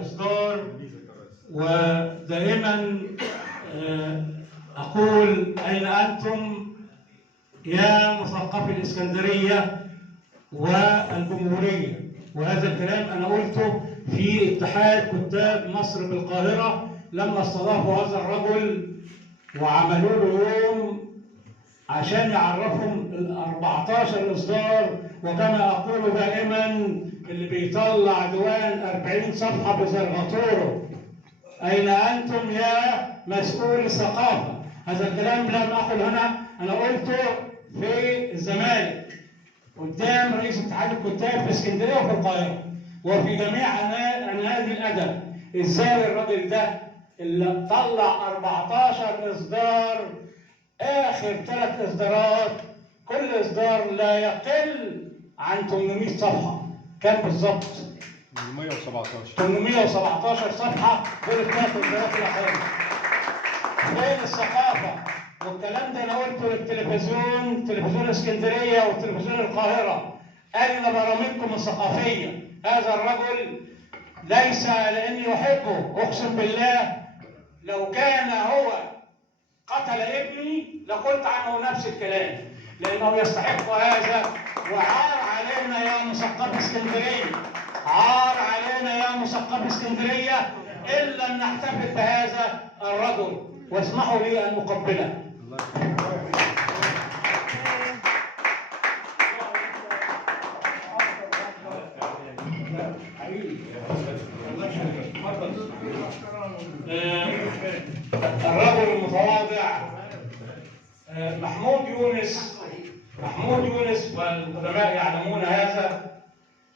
اصدار. ودائما اقول اين انتم يا مثقفي الاسكندريه والجمهوريه. وهذا الكلام انا قلته في اتحاد كتاب مصر بالقاهره لما استضافوا هذا الرجل وعملوا له يوم عشان يعرفهم ال 14 اصدار. وكما اقول دائما اللي بيطلع ديوان 40 صفحه بزرغطوره. اين انتم يا مسؤول الثقافه؟ هذا الكلام لم اقل هنا، انا قلته في الزمالك قدام رئيس اتحاد الكتاب في اسكندريه وفي القاهره وفي جميع انادي الادب. ازاي الراجل ده اللي طلع 14 اصدار، اخر 3 اصدارات كل اصدار لا يقل عن 800 صفحه. كام بالظبط؟ 817 صفحه دول الثلاث اصدارات الاخيره. فين الثقافه؟ والكلام ده انا قلته للتلفزيون، تلفزيون اسكندريه وتلفزيون القاهره. اين برامجكم الثقافيه؟ هذا الرجل ليس لاني احبه، اقسم بالله لو كان هو قتل ابني لقلت عنه نفس الكلام، لانه يستحق هذا. وعار علينا يا مثقفي اسكندريه، عار علينا يا مثقفي اسكندريه ان لم نحتفل بهذا الرجل. واسمحوا لي ان اقبله. الرجل المتواضع محمود يونس. محمود يونس والقدماء يعلمون هذا.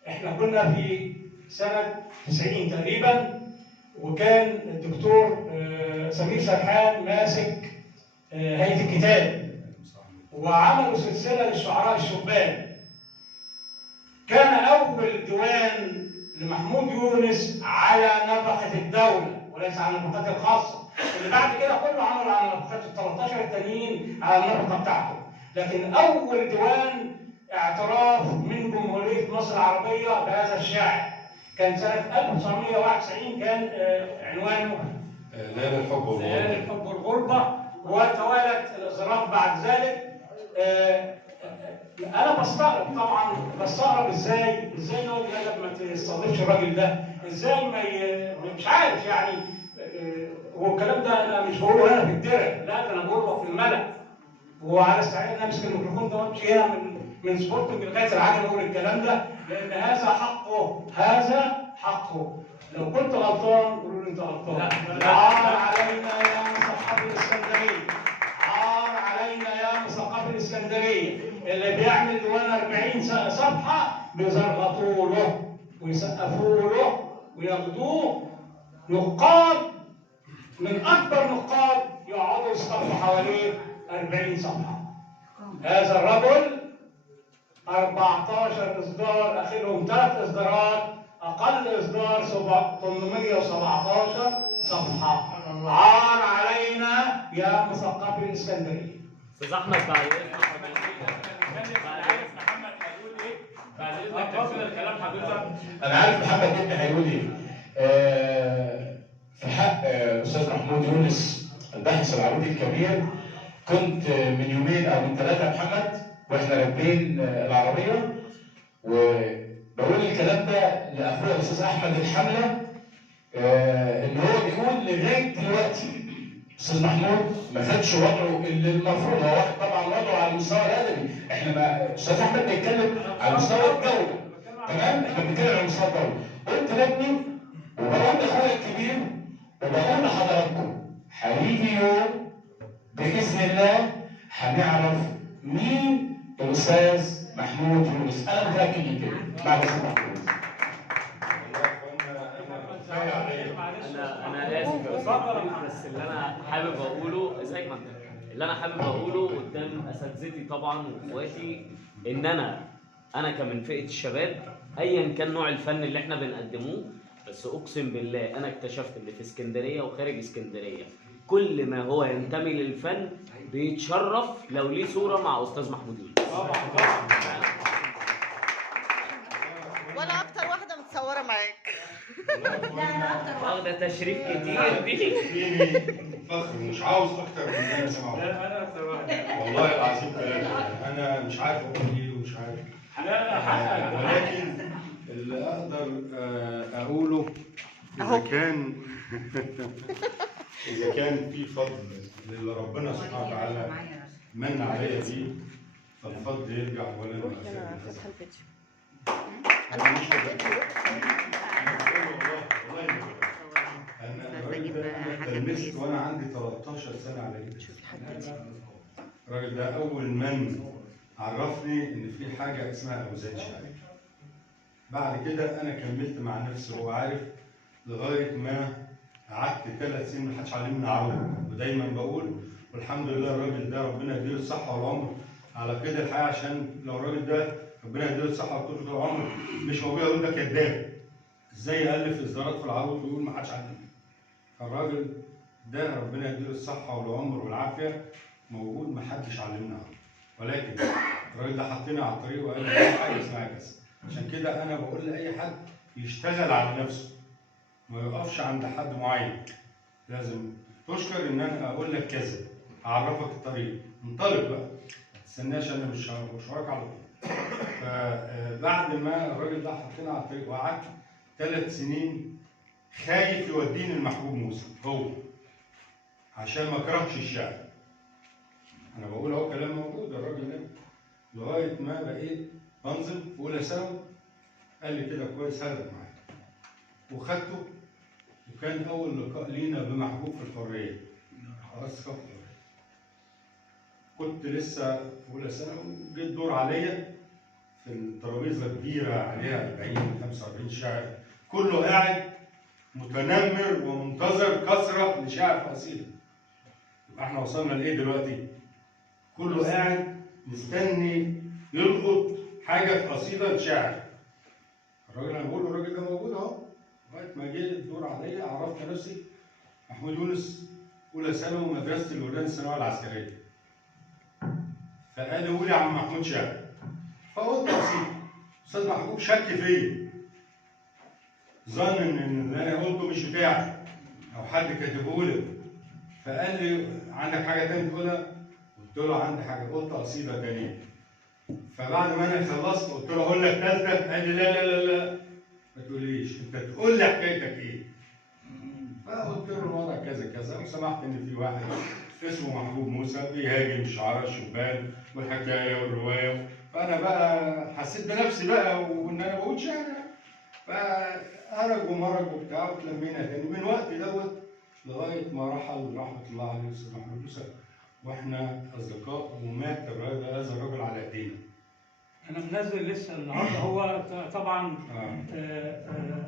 احنا كنا في سنة 90 تقريبا، وكان الدكتور سمير سرحان ماسك هيئة الكتاب، وعملوا سلسلة للشعراء الشبان. كان أول ديوان لمحمود يونس على نفقة الدولة وليس على النفقات الخاصة. اللي بعد كده كله عملوا على نفقات ال 13 التانيين على النفقة بتاعته. لكن أول ديوان اعتراف من جمهورية مصر العربية بهذا الشاعر كان سنة 1991. كان عنوانه ليالي الحب والغربة. ليالي الحب والغربة. وتوالت الإصدارات بعد ذلك. أنا بستغرب طبعا، بستغرب إزاي نقول لك ما تستضيفش الراجل ده، إزاي مش عارف يعني. هو الكلام ده أنا مش بقوله هنا في الدرع، لا ده أنا بقوله في الملأ. وعلى استعداد امسك الميكروفون ده وامشي هنا من سبورتنج لغايه العالم اقول الكلام ده، لان هذا حقه، هذا حقه. لو كنت غلطان قولوا لي انت غلطان. عار علينا يا مثقفي الاسكندريه، عار علينا يا مثقفي الاسكندريه اللي بيعمل ديوان 40 صفحه بيزرغطوا له ويسقفوا له وياخدوه نقاد من اكبر نقاد يقعدوا يصطفوا حواليه 40 صفحة. هذا الرجل 14 إصدار، آخرهم 3 إصدارات، أقل إصدار 817 صفحة. عار علينا يا مثقفي الإسكندرية. أستاذ أحمد بعد إذنك عارف محمد هيقول إيه؟ بعد إذنك تكمل كلام حضرتك. أنا عارف محمد ابني هيقول إيه. في حق أستاذ محمود يونس الباحث العربي الكبير، كنت من يومين او من 3 محمد واحنا راكبين العربيه وبقول الكلام ده لاخويا الاستاذ احمد الحمله، ان هو بيقول لغايه دلوقتي استاذ محمود ما خدش وضعه اللي المفروض. هو واخد طبعا وضعه على المستوى الادبي. احنا ما استاذ احمد بيتكلم على مستوى الدوله، تمام؟ احنا بنتكلم على مستوى الدوله. قلت لابني وبقول لاخويا الكبير وبقول لحضراتكم هيجي يوم بإذن الله هنعرف مين الأستاذ محمود يونس. أنا متأكد من كده. مع الأستاذ محمود. أنا آسف يا أستاذ، بس اللي أنا حابب أقوله اللي أنا حابب أقوله قدام أساتذتي طبعا وإخواتي، إن أنا كمن فئة الشباب أيا كان نوع الفن اللي إحنا بنقدموه، بس أقسم بالله أنا اكتشفت إن في اسكندرية وخارج اسكندرية كل ما هو ينتمي للفن بيتشرف لو ليه صورة مع أستاذ محمود يونس. وأنا أكتر واحدة متصورة معاك. واخده تشريف كتير دي. فيني فخر ومش عاوز اكتر من اللي انا سامعه. لا انا اكتر واحد. والله العظيم ثلاثة، انا مش عارف اقول ايه ومش عارف. لا حقك. ولكن اللي اقدر اقوله اذا كان في فضل اللي ربنا سبحانه وتعالى من عليا بيه، فالفضل يرجع اولا انا فاتحه الفيديو. انا مش والله انا الراجل ده تلمست وانا عندي 13 سنه على ايدي. الراجل ده اول من عرفني ان في حاجه اسمها اوزان شعريه. بعد كده انا كملت مع نفسي وهو عارف، لغايه ما قعدت 3 سنين ما حدش علمني عروض. ودايما بقول والحمد لله الراجل ده ربنا يديله الصحه والعمر على كده الحياه، عشان لو الراجل ده ربنا يديله الصحه وطول العمر مش موجود اقول ده كذاب. ازاي يالف اصدارات في العروض ويقول ما حدش علمني؟ فالراجل ده ربنا يديله الصحه والعمر والعافيه موجود، ما حدش علمنا عروض. ولكن الراجل ده حطينا على الطريق وقال لي حاجه اسمها كذا. عشان كده انا بقول لاي حد يشتغل على نفسه، ما يقفش عند حد معين. لازم تشكر ان انا اقول لك كذا، اعرفك الطريق، انطلق بقى، ما تستناش، انا مش وراك على طول. فبعد ما الراجل ده حطينا على الطريق وقعدت 3 سنين خايف يوديني المحبوب موسى هو، عشان ما اكرهش الشعر. انا بقول اهو كلام موجود. الراجل ده لغايه ما بقيت بنزل في اولى ثانوي قال لي كده كويس هاخدك معايا، وخدته. وكان اول لقاء لينا بمحبوب في الحريه، خلاص في الحريه. كنت لسه في اولى ثانوي، جيت دور عليا في الترابيزه كبيره عليها 40 45 شاعر، كله قاعد متنمر ومنتظر كثره لشاعر في قصيده. يبقى احنا وصلنا لايه دلوقتي؟ كله قاعد مستني يلقط حاجه في قصيده لشاعر. الراجل انا بقول له الراجل ده موجود اهو. لغايه ما جه الدور عليا عرفت نفسي محمود يونس، اولى ثانوي، مدرسه الولدان الثانويه العسكريه. فقال لي قول يا عم محمود شاعر. فقلت قصيده. استاذ محبوب شك فيا، ظن ان اللي انا قلته مش بتاعي او حد كاتبه لي. فقال لي عندك حاجه تانية تقولها؟ قلت له عندي حاجه. قلت قصيده تانيه. فبعد ما انا خلصت قلت له اقول لك ثالثه؟ قال لي لا لا لا لا ما تقوليش، انت تقول لي حكايتك ايه. فقلت له الوضع كذا كذا، وسمعت ان في واحد اسمه محبوب موسى بيهاجم الشعراء الشبان والحكايه والروايه. فانا بقى حسيت بنفسي بقى وان انا بقول شعر. فهرج ومرج وبتاع، وتلمينا تاني. من وقت دوت لغايه ما رحل رحمه الله عليه الاستاذ محمود موسى، واحنا اصدقاء، ومات هذا الرجل على ايدينا. انا منزل لسه النهارده. هو طبعا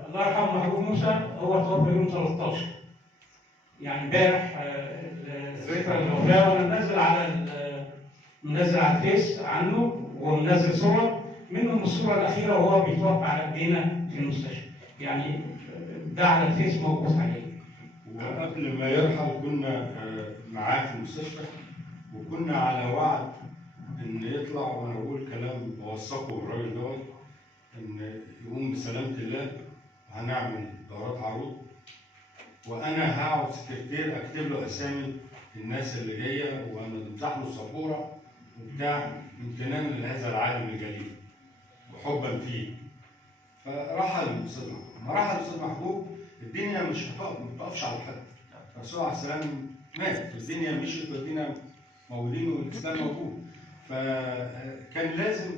الله يرحمه محبوب موسى هو توفى يوم 13، يعني امبارح ذكرى الوفاه. وانا منزل على الفيس عنه، ومنزل صور منهم الصوره الاخيره وهو بيتوفى على ايدينا في المستشفى. يعني ده على الفيس موجود عليه. وقبل ما يرحل كنا معاه في المستشفى، وكنا على وعد ان يطلع، وانا بقول كلام بوثقه بالراجل دوت، ان يقوم بسلامه الله. هنعمل دورات عروض، وانا هقعد سكرتير اكتب له اسامي الناس اللي جايه، ونمسح له السبوره وبتاع، امتنانا لهذا العالم الجليل وحبا فيه. فرحل الاستاذ محبوب. لما رحل الاستاذ محبوب الدنيا مش بتقفش على حد. الرسول عليه السلام مات، الدنيا مشيت والدنيا موجودين والاسلام موجود. فكان لازم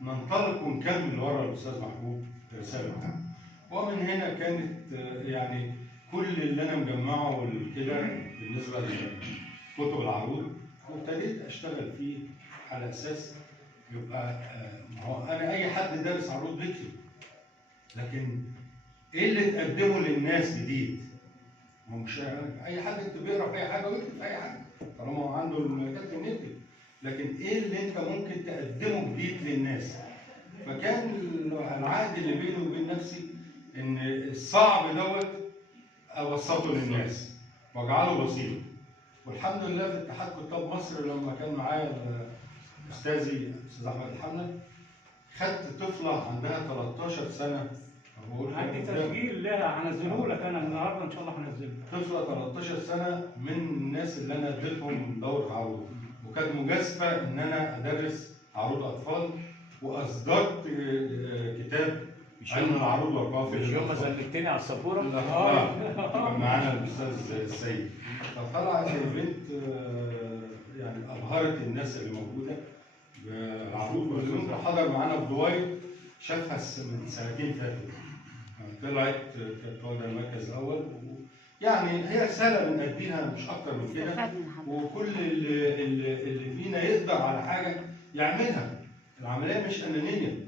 ننطلق ونكمل ورا الاستاذ محبوب الرساله بتاعته. ومن هنا كانت يعني كل اللي انا مجمعه كده بالنسبه لكتب العروض، وابتديت اشتغل فيه على اساس يبقى ما هو انا اي حد دارس عروض بيكتب، لكن ايه اللي تقدمه للناس جديد؟ ما هو مش اي حد بيقرا في اي حاجه ويكتب في اي حاجه طالما هو عنده المجال انه يكتب، لكن ايه اللي انت ممكن تقدمه جديد للناس؟ فكان العهد اللي بيني وبين نفسي ان الصعب دوت اوصله للناس واجعله بسيط. والحمد لله في اتحاد كتاب مصر لما كان معايا استاذي الاستاذ احمد الحمد، خدت طفله عندها 13 سنه بقول عندي كلام قدام. تسجيل لها هنزله لك انا النهارده ان شاء الله هنزله. طفله 13 سنه من الناس اللي انا اديتهم دوره عروض، وكانت مجازفه ان انا ادرس عروض اطفال، واصدرت كتاب علم العروض والقافيه. مش يوم ما زنقتني على السبوره؟ كان معانا الاستاذ السيد، فطلعت البنت يعني ابهرت الناس اللي موجوده بالعروض والفنون. حضر معانا في دبي، شافها من سنتين فاتوا، طلعت كانت واخده المركز الاول. يعني هي رساله بنأديها مش اكتر من كده، وكل اللي فينا يقدر على حاجه يعملها. العمليه مش انانيه،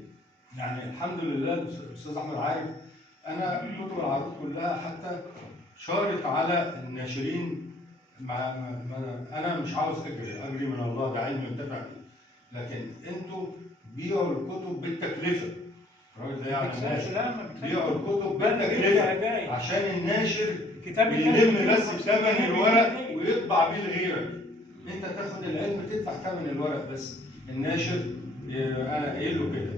يعني الحمد لله الاستاذ احمد عارف انا كتب العروض كلها حتى شارت على الناشرين. انا مش عاوز اجري من الله، ده علم ينتفع بيه، لكن انتوا بيعوا الكتب بالتكلفه. الراجل ده يعني بيعوا الكتب بالتكلفه عشان الناشر يلم بس ثمن الورق ويطبع بيه لغيرك. انت تاخد العلم تدفع ثمن الورق بس، الناشر انا قايل له كده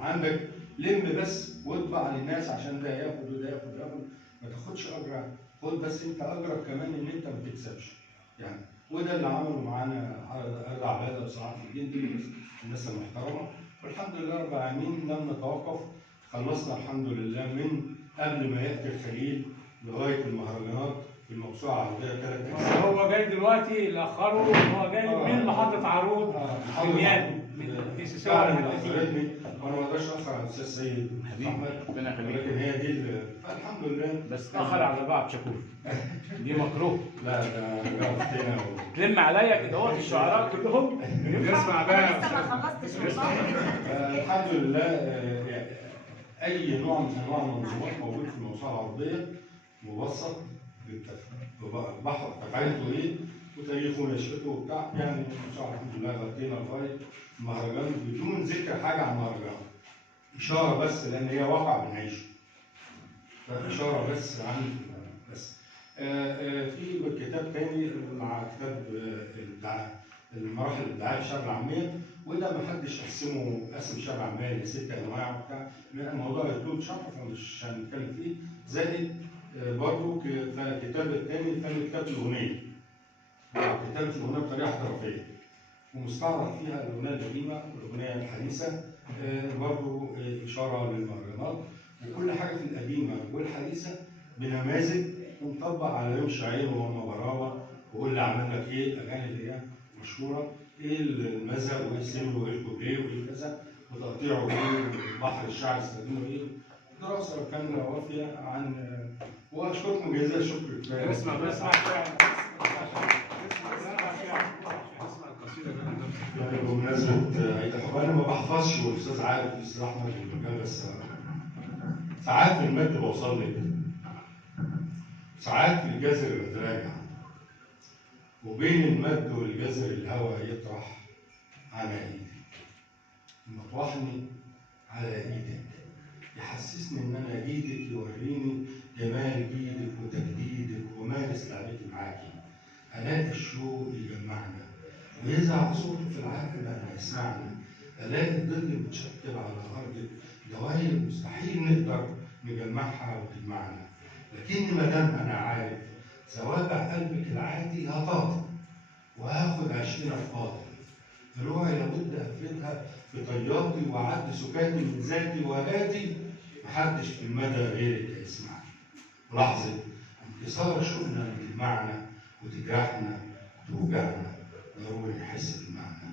عندك لم بس واطبع للناس عشان ده ياخد وده ياخد وياخد، ما تاخدش اجر، خد بس انت اجرك كمان ان انت ما تكسبش يعني. وده اللي عمله معانا ارض عباده وسعاد الدين، دول الناس المحترمه، والحمد لله رب العالمين لم نتوقف. خلصنا الحمد لله من قبل ما ياتي الخليل لغايه المهرجانات في الموسوعه العربيه 3 أجزاء. هو جاي دلوقتي اللي اخره، هو جاي من محطه عروض في ميامي في سيسوع القديم. وانا ما اقدرش اخر على الاستاذ سيد احمد، ربنا يخليك. لكن هي دي فالحمد لله. بس تاخر على بعض شكور دي مكروه. لا ده جربتنا تلم عليا كده اهو الشعراء كلهم نسمع بقى. لسه ما خلصتش الحمد لله. اي نوع من انواع المنظومات موجود في الموسوعه العربيه مبسط بحر تفعيلته ايه وتاريخه ونشأته وبتاع. يعني الموسوعه الحمد لله غطينا لغايه المهرجان بدون ذكر حاجه عن المهرجان، اشاره بس لان هي واقع بنعيشه، اشاره بس عن بس. في كتاب تاني مع كتاب المراحل الابداعيه في الشعب العاميه، وده ما حدش قسمه قسم الشعب العاميه ل6 انواع وبتاع، الموضوع يطول شرح فمش هنتكلم فيه. زائد برضه الكتاب الثاني فن كتابه الاغنيه، كتابه الاغنيه بطريقه احترافيه، ومستعرض فيها الاغنيه القديمه والاغنيه الحديثه، برضه اشاره للمهرجانات، وكل حاجه في القديمه والحديثه بنماذج ونطبق على يوم شعير وهم براوه، وقول لي عمل لك ايه الاغاني اللي هي مشهوره، ايه المذهب وايه السلم وايه الكوبليه وايه كذا، وتقطيعه ايه، بحر الشعر استخدمه ايه. دراسه كامله وافيه عن، واشكركم جزيل الشكر. كفايه. اسمع يعني بمناسبه عيد الحب انا ما بحفظش، والاستاذ عارف الاستاذ احمد والرجال، بس ساعات في المد بوصل لي كده، ساعات في الجزر بتراجع، وبين المد والجزر الهواء يطرح على ايدي، مطوحني على ايدك، يحسسني ان انا ايدك، يوريني جمال ايدك وتجديدك ومارس لعبتي معاكي، الاقي الشوق يجمعنا ويزعق صوته في العقل لما يسمعنا، الاقي الظل متشكل على ارضك، دوائر مستحيل نقدر نجمعها وتجمعنا، لكني ما دام انا عارف زوابع قلبك العادي هطاطي وهاخد 20 في فاضي، دروعي لابد افردها في طياتي واعدي سكاني من ذاتي وهادي، محدش في المدى غيرك هيسمعني. لحظه انكسار شوقنا تجمعنا وتجرحنا وتوجعنا، ضروري نحس بالمعنى.